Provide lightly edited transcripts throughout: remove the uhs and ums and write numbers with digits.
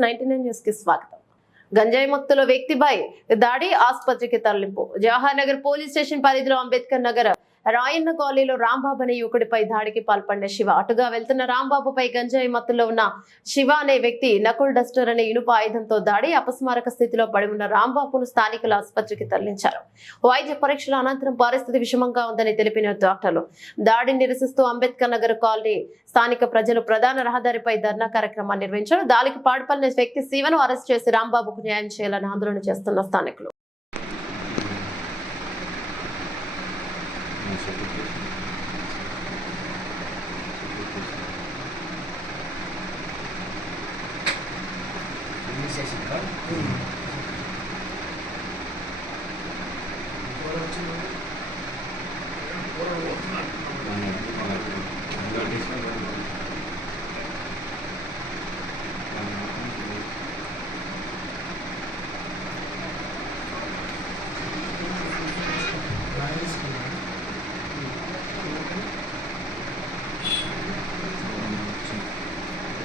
KS99 news కి స్వాగతం. గంజాయి మత్తులో వ్యక్తిపై దాడి, ఆసుపత్రికి తరలింపు. జవహర్ నగర్ పోలీస్ స్టేషన్ పరిధిలో అంబేద్కర్ నగర్ రాయన్న కాలనీలో రాంబాబు అనే యువకుడిపై దాడికి పాల్పడిన శివ. అటుగా వెళ్తున్న రాంబాబుపై గంజాయి మత్తులో ఉన్న శివ అనే వ్యక్తి నకుల్ డస్టర్ అనే ఇనుప ఆయుధంతో దాడి. అపస్మారక స్థితిలో పడి ఉన్న రాంబాబును స్థానికుల ఆసుపత్రికి తరలించారు. వైద్య పరీక్షల అనంతరం పరిస్థితి విషమంగా ఉందని తెలిపిన డాక్టర్లు దాడిని నిరసిస్తూ అంబేద్కర్ నగర్ కాలనీ స్థానిక ప్రజలు ప్రధాన రహదారిపై ధర్నా కార్యక్రమాన్ని నిర్వహించారు. దాడికి పాల్పడిన వ్యక్తి శివను అరెస్ట్ చేసి రాంబాబుకు న్యాయం చేయాలని ఆందోళన చేస్తున్న స్థానికులు.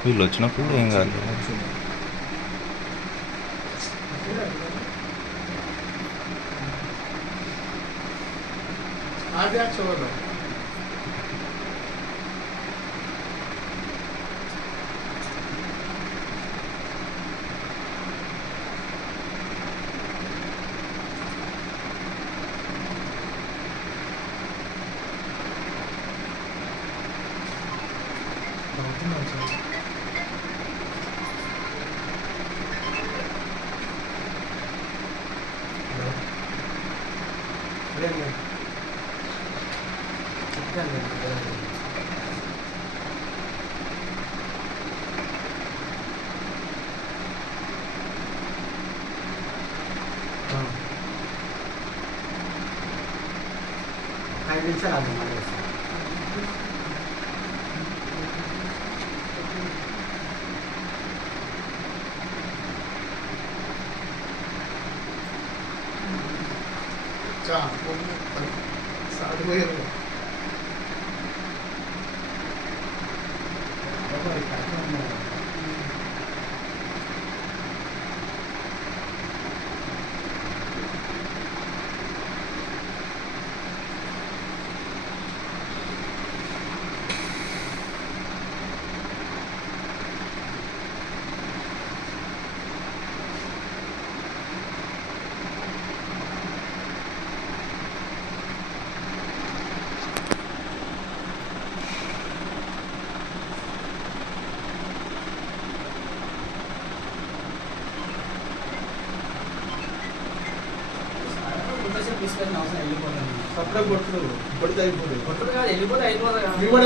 వీళ్ళు వచ్చినప్పుడు ఏం కాదు.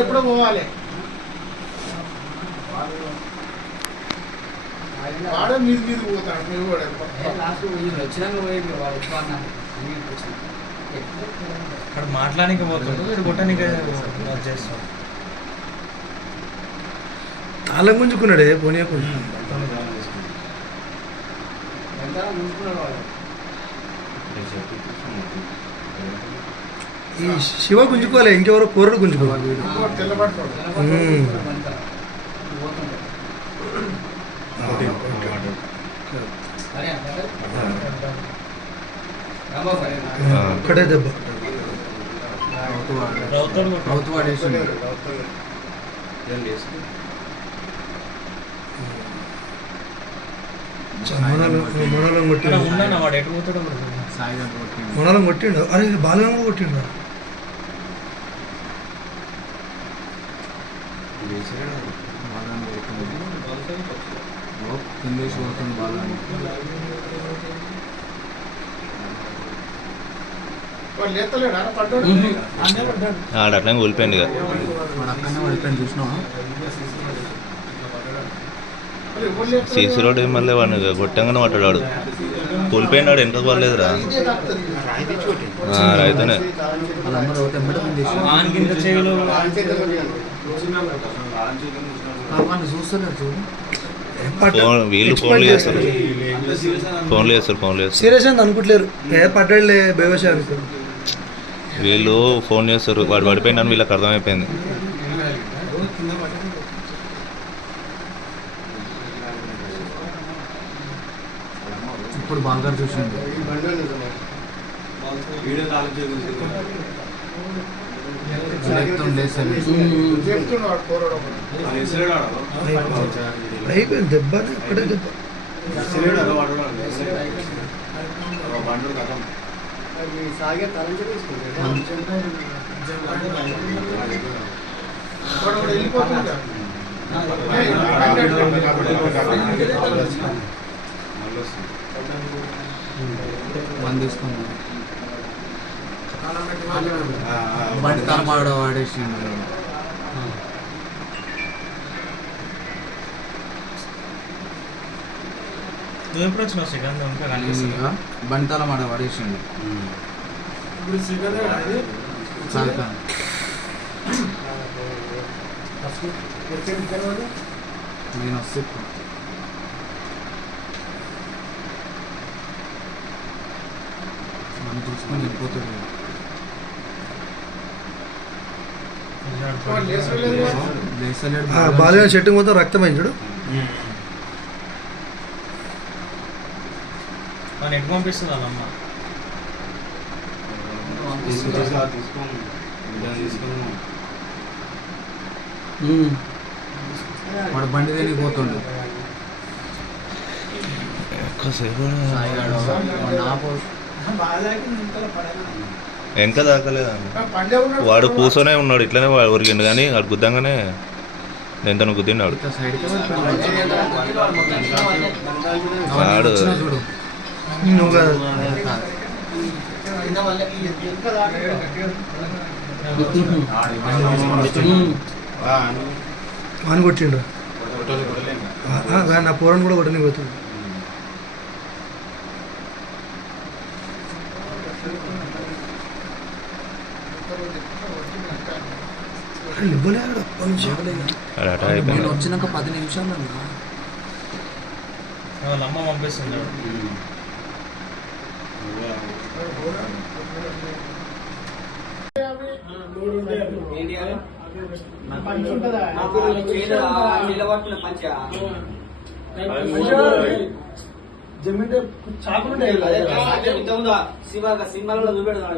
ఎప్పుడో పోవాలి వాడే మీద మీద పోతాడు. మీరు కూడా అక్కడ మాట్లాడానికి పోతాడు, వీడు కొట్టడానికి చేస్తాడు. తాళం గుంజుకున్నాడే పోనీయకుండా. ఈ శివ గుంజుకోలే, ఇంకెవరో కోరడు గుంజుకోవాలి. ఒక్కటే దెబ్బ మొనాలం కొట్టిండు. అరే బాగా కొట్టిండు. అట్లా కూలిపోయింది కదా. సీసీ రోడ్ మళ్ళీ వాడిని కొట్టంగానే పట్టాడు. కూలిపోయినాడు, వెనక పోలేదురా. రైతునే వీళ్ళు ఫోన్లు చేస్తారు. సీరియస్ అని అనుకుంటలేరు, పడ్డాడులే బేవశ అనుకో. వీళ్ళు ఫోన్ చేస్తారు, వాడు పడిపోయినాను వీళ్ళకి అర్థమైపోయింది. అప్పుడు బాగా చూసిండు. అయిపోయింది దెబ్బ అక్కడే దెబ్బ. మంది తీసుకున్నాను. బండి తలమాడ వాడేసిండు. నువ్వు ఎప్పుడు వచ్చినావు శ్రీకాంత్? ఇంకా కనిపిస్తుందా? బండి తలమాడ వాడేసిండు. నేను వస్తే మనం చూసుకొని వెళ్ళిపోతాడు. బాగా చెట్టు మొత్తం రక్తమైంది చూడు. మన ఎటు పంపిస్తుంది వాళ్ళమ్మ? వాడు బండి దేనికి పోతుండు. వెనక దాకలేదు, వాడు కూర్చొనే ఉన్నాడు. ఇట్లనే వాడు ఒరిగిండు కానీ వాడు గుద్దంగానే నేను గుద్దిండాడు. వాడు నువ్వు కాదు. వాని కొట్టిండు. నా పోరని కూడా కొట్టని పోతుంది. నేను వచ్చినాక 10 నిమిషాలు వాళ్ళమ్మ పంపిస్తుంది. సినిమాలో చూపెడతాను.